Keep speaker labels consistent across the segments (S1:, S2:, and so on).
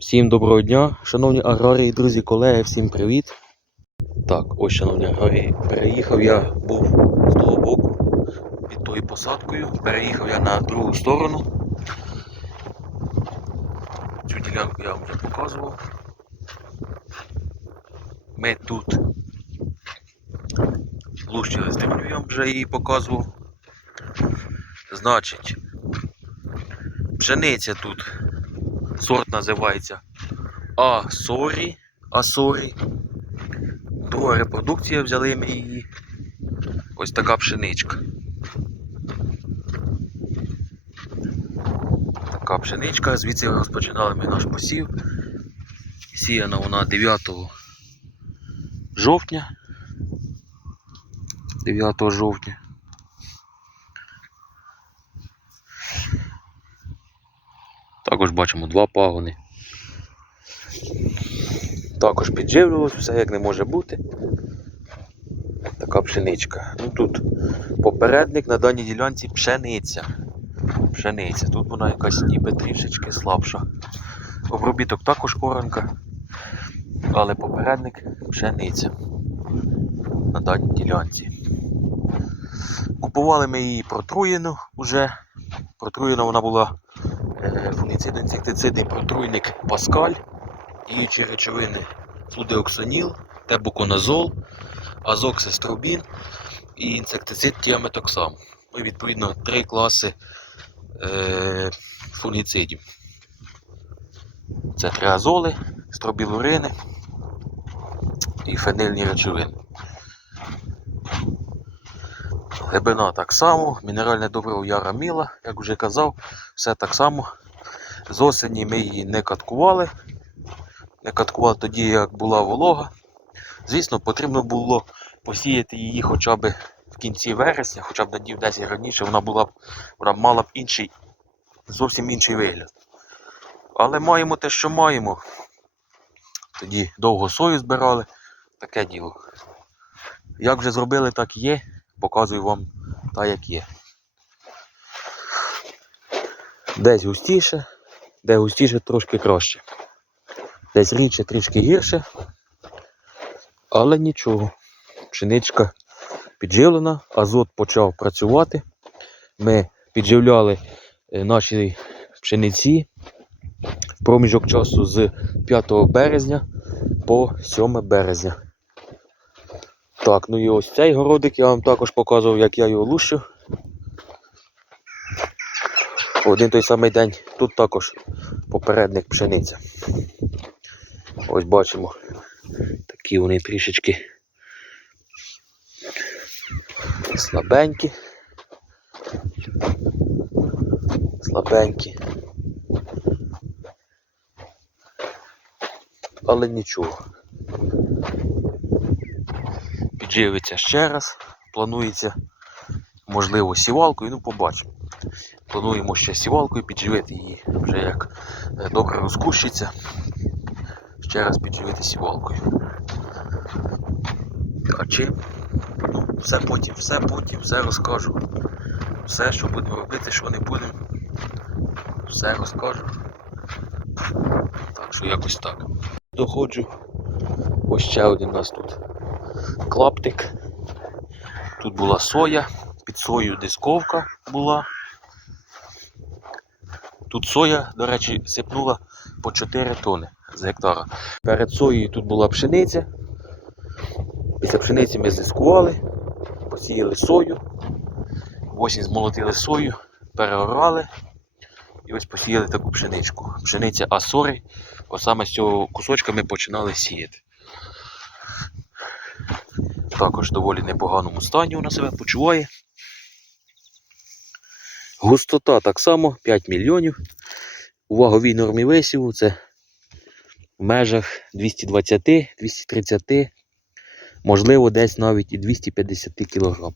S1: Всім доброго дня, шановні аграрії, друзі, колеги, всім привіт. Так, ось, шановні аграрії, переїхав я був з того боку під тою посадкою. Переїхав я на другу сторону. Цю ділянку я вам вже показував. Ми тут лущили землю, я вам вже її показував. Значить, пшениця тут. Сорт називається Асорі. Асорі. Друга репродукція взяли ми її. Ось така пшеничка. Така пшеничка, звідси розпочинали ми наш посів. Сіяна вона 9 жовтня. 9 жовтня. Також бачимо два пагони. Також підживлювалось, все як не може бути. Така пшеничка. Ну тут попередник на даній ділянці пшениця. Пшениця. Тут вона якась ніби трішечки слабша. Обробіток також оранка, але попередник пшениця на даній ділянці. Купували ми її протруєну вже. Протруєна вона була е, фунгіцидно-інсектицидний протруйник Паскаль, діючі речовини флудеоксаніл, тебуконазол, азоксистробін і інсектицид тіаметоксам. Ну і відповідно три класи е, фунгіцидів. Це триазоли, стробілурини і фенильні речовини. Глибина так само, мінеральне добриво Яра Міла, як вже казав, все так само. З осені ми її не каткували. Не каткували тоді, як була волога. Звісно, потрібно було посіяти її хоча б в кінці вересня, хоча б на днів 10 раніше, вона була б, вона мала б інший, зовсім інший вигляд. Але маємо те, що маємо. Тоді довго сою збирали, таке діло. Як вже зробили, так і є. Показую вам так, як є. Десь густіше, де густіше трошки краще. Десь рідше, трішки гірше. Але нічого. Пшеничка підживлена, азот почав працювати. Ми підживляли е, наші пшениці проміжок часу з 5 березня по 7 березня. Так, ну і ось цей городик я вам також показував, як я його лущу. Один той самий день тут також попередник пшениця. Ось бачимо, такі вони трішечки слабенькі. Слабенькі. Але нічого. Підживиться ще раз. Планується, можливо, сівалкою, ну побачимо. Плануємо ще сівалкою підживити її, вже як е, добре розкущиться. Ще раз підживити сівалкою. А чим? Ну, все потім, все потім, все розкажу. Все, що будемо робити, що не будемо, все розкажу. Так що якось так. Доходжу. Ось ще один нас тут клаптик. Тут була соя, під сою дисковка була. Тут соя, до речі, сипнула по 4 тони з гектара. Перед соєю тут була пшениця. Після пшениці ми зискували, посіяли сою, осінь змолотили сою, переорали і ось посіяли таку пшеничку. Пшениця Асори, ось саме з цього кусочка ми починали сіяти. Також в доволі непоганому стані вона себе почуває. Густота так само 5 мільйонів. У ваговій нормі висіву це в межах 220-230, можливо, десь навіть і 250 кг.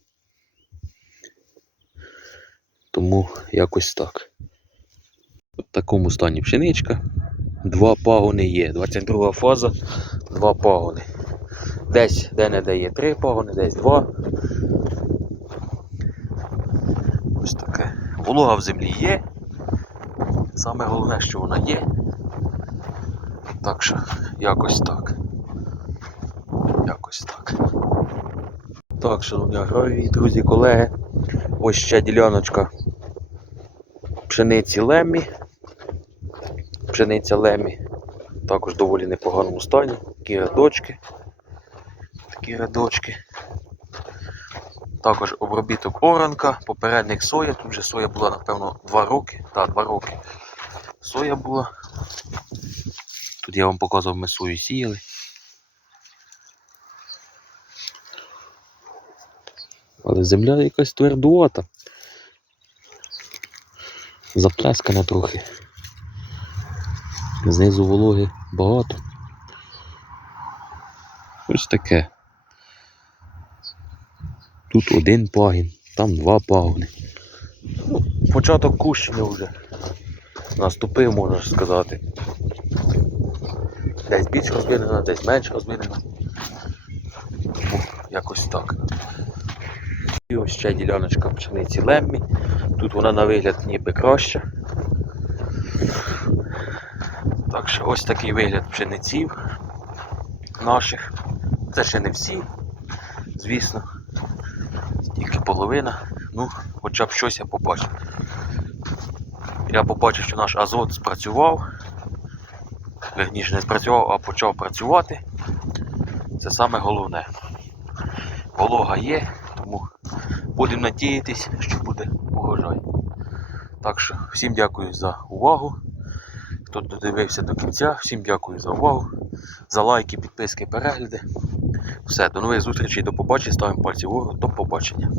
S1: Тому якось так. В такому стані пшеничка. Два пагони є. 22 фаза, два пагони. Десь де-не-де є три пагони, десь два. Ось таке. Волога в землі є. Саме головне, що вона є. Так що якось так. Якось так. Так, шановні аграрії, друзі, колеги. Ось ще діляночка пшениці Лемі. Пшениця Лемі. Також в доволі непоганому стані. Такі рядочки. Такі рядочки. Також обробіток оранка, попередник соя. Тут вже соя була, напевно, 2 роки. Так, 2 роки. Соя була. Тут я вам показував, ми сою сіяли. Але земля якась твердувата. Заплескана трохи. Знизу вологи багато. Ось таке. Тут один пагін, там два пагони. Ну, початок кущення вже наступив, можна сказати. Десь більш розвинена, десь менш розвинена. Ну, якось так. І ось ще діляночка пшениці Леммі. Тут вона на вигляд ніби краща. Так що ось такий вигляд пшениців наших. Це ще не всі, звісно. Половина. Ну, хоча б щось я побачив. Я побачив, що наш азот спрацював. Верніше не спрацював, а почав працювати. Це саме головне. Волога є, тому будемо надіятись, що буде урожай. Так що всім дякую за увагу. Хто додивився до кінця, всім дякую за увагу, за лайки, підписки, перегляди. Все, до нових зустрічей, до побачення. Ставимо пальці вгору, до побачення.